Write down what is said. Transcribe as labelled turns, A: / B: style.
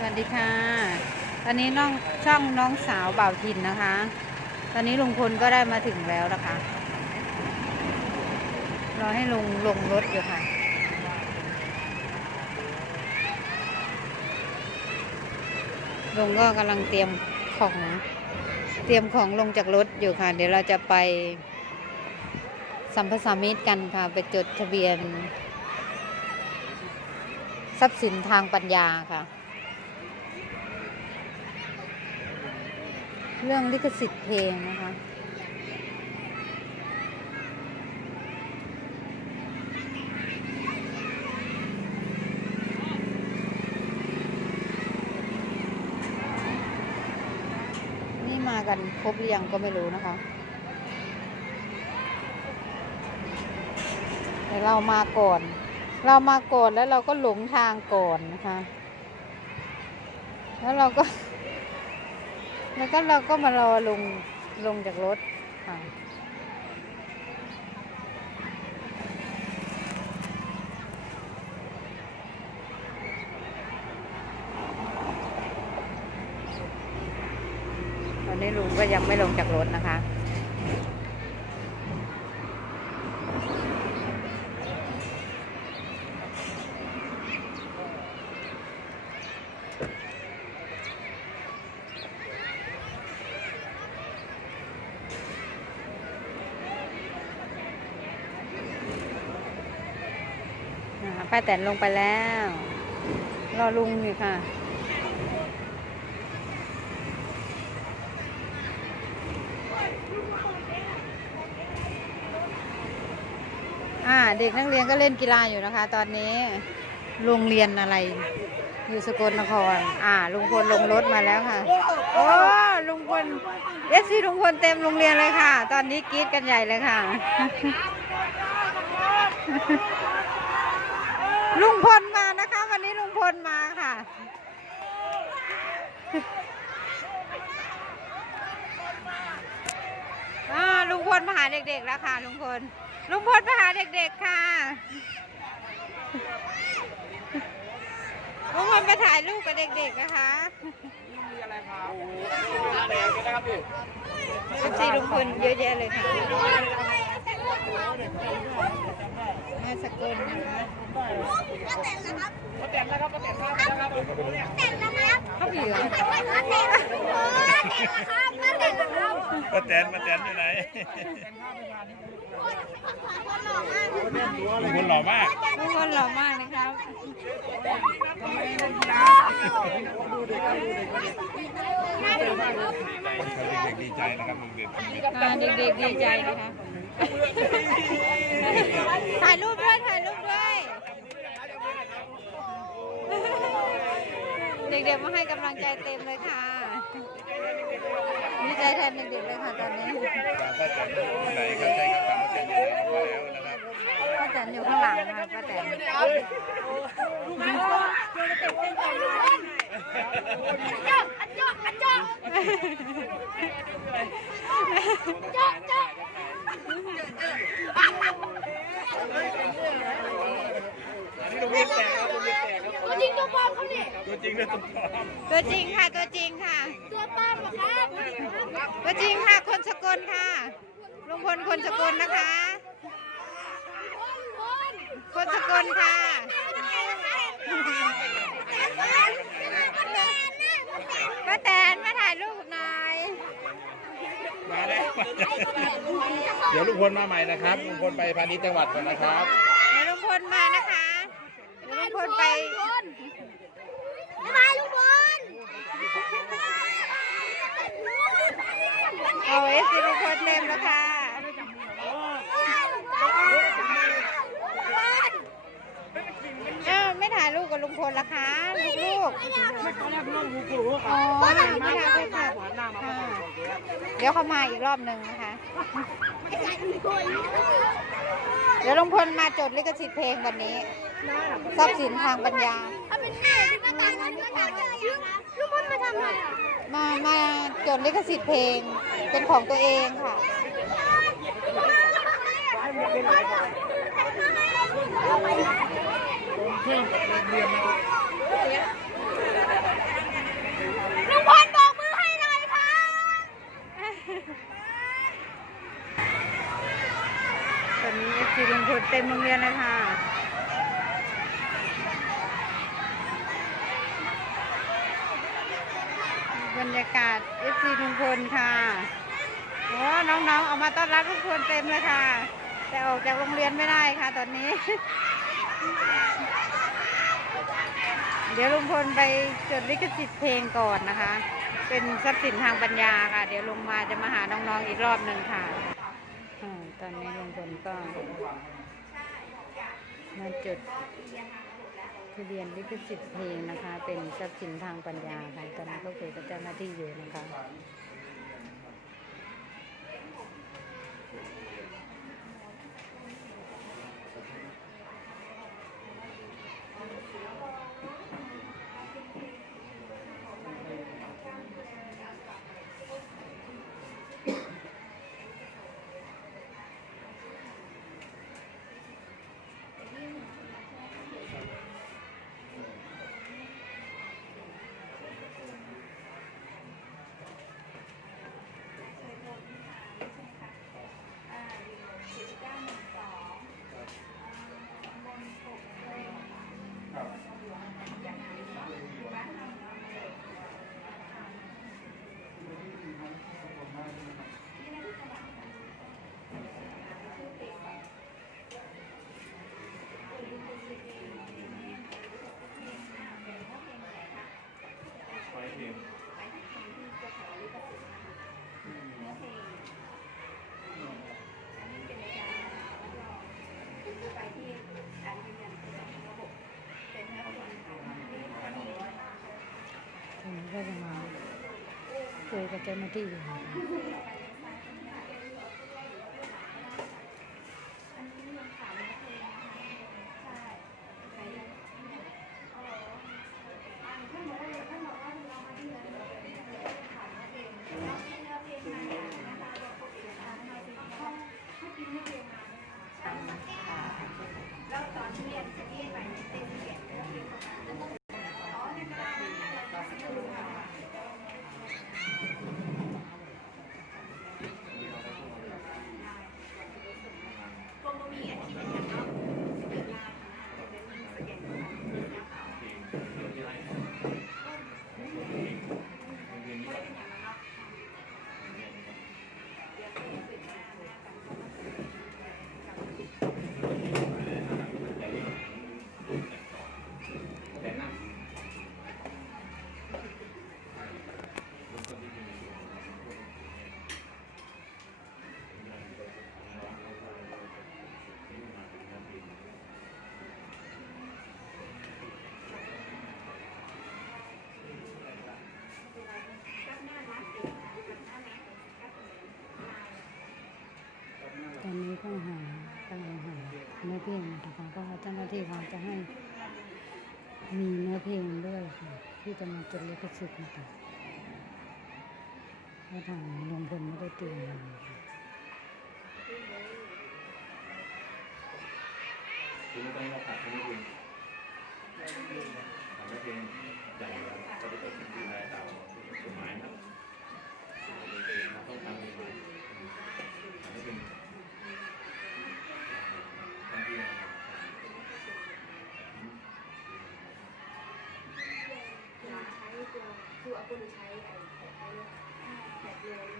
A: สวัสดีค่ะ ตอนนี้น้องช่องน้องสาวบ่าวทินนะคะ ตอนนี้ลุงพลก็ได้มาถึงแล้วนะคะ รอให้ลุงลงรถอยู่ค่ะลุงก็กำลังเตรียมของเตรียมของลงจากรถอยู่ค่ะ เดี๋ยวเราจะไปสัมภาษามิตรกันค่ะ ไปจดทะเบียน ทรัพย์สินทางปัญญาค่ะ เรื่องลิขสิทธิ์เพลงนะคะ นี่มากันครบหรือยังก็ไม่รู้นะคะแต่เรามาก่อน เรามาก่อนแล้วเราก็หลงทางก่อนนะคะ แล้วเราก็ แล้วก็เราก็มารอลงลงจากรถค่ะตอนนี้ลุงก็ยังไม่ลงจากรถนะคะ อ่าแตนลงไปแล้ว รอลุงอยู่ค่ะ อ่า เด็กนักเรียนก็เล่นกีฬาอยู่นะคะ ตอนนี้ โรงเรียนอะไร อยู่สกลนคร อ่า ลุงพลลงรถมาแล้วค่ะ โอ้ ลุงพลเอสซีลุงพลเต็มโรงเรียนเลยค่ะ ตอนนี้กรี๊ดกันใหญ่เลยค่ะ ลุงพลมานะคะ วันนี้ลุงพลมาค่ะอ่าลุงพลมาหาเด็กๆแล้วค่ะลุงพล ลุงพลมาหาเด็กๆค่ะ ลุงพลไปถ่ายรูปกับเด็กๆนะคะเอฟซีลุงพลเยอะแยะเลยค่ะ มาสกลนะคะ
B: ป้าแตนนะครับป้าแตนครับนะครับ
A: ข้าวเหนียว
C: ป้าแตนป้าแตนอยู่ไหนลุงพลหล่อมาก
A: ลุงพลหล่อมากนะครับ
C: เด็กๆดีใจนะครับเด็ก
A: อ่าเด็กๆดีใจนะคะ ถ่ายรูปด้วย ถ่ายรูปด้วย มาให้กำลังใจเต็มเลยค่ะดีใจแทนเด็กๆเลยค่ะตอนนี้
C: ป้าแตนอยู่ไหนครับใช่ครับป้าแตนอยู่ไหนมาแล้วนะครับ
A: ป้าแตนอยู่ข้างหลังนะป้าแตน
C: นี่ลุงเรียนแตกครับลุงเรียนแต
B: ปลอมเขาเนี่ย
C: ตัวจริงและตัวปลอม
A: ตัวจริงค่ะ ตัวจริงค่ะ
B: ตัวปลอมเหรอครับ
A: ตัวจริงค่ะ คนสกลค่ะลุงพลคนสกลนะคะ คนสกลค่ะป้าแตนมาถ่ายรูปหน่อย
C: มาแล้วเดี๋ยวลุงพลมาใหม่นะครับลุงพลไปพาณิชย์จังหวัดก่อนนะครับ
A: เดี๋ยวลุงพลมานะคะเดี๋ยวลุงพลไป
B: บ๊ายบายลุงพล
A: เอาเอสซีลุงพลเต็มแล้วค่ะ เอ้าไม่ ถ่ายรูปกับลุงพลละคะลูกๆอ๋อไม่ถ่ายไม่ถ่ายค่ะเดี๋ยวเขามาอีกรอบหนึ่งนะคะ เดี๋ยวลุงพลมาจดลิขสิทธิ์เพลงวันนี้ทรัพย์สินทางปัญญา
B: เอาเป็นแม่ก็ตายแล้วก็ตายเลยลุงพลมาทำอะไร
A: มามาจดลิขสิทธิ์เพลงเป็นของตัวเองค่ะ
C: ลุงพลบอกมือให้หน่อยค่ะ ต
A: อนนี้เอฟซีลุงพลเต็มโรงเรียนเลยค่ะ บรรยากาศ fc ลุงพลค่ะโอ้น้องๆออกมาต้อนรับลุงพลเต็มเลยค่ะ แต่ออกจากโรงเรียนไม่ได้ค่ะ ตอนนี้ เดี๋ยวลุงพลไปจดลิขสิทธิ์เพลงก่อนนะคะ เป็นทรัพย์สินทางปัญญาค่ะ เดี๋ยวลงมาจะมาหาน้องๆอีกรอบหนึ่งค่ะอาตอนนี้ลุงพลก็มาจดทะเบียนลิขสิทธิ์เพลงนะคะ เป็นทรัพย์สินทางปัญญาค่ะตอนนี้ก็คุยกับเจ้าหน้าที่อยู่นะคะ คุยกั เจ้าหน้าที่เขาจะให้มีเนื้อเพลงด้วยค่ะที่จะมาจดลิขสิทธิ์นะคะเพราะทางลงพลไม่ได้เตรียมมาค่ะ
D: คือตอนนี้เราขาดคนนี้เองขาดไม่เพียงใหญ่แล้วก็จะเกิดขึ้นได้ตามกฎหมายครับต้องทำเอง คุณใช้ไอแพดได้เลยแพ
E: ดเลย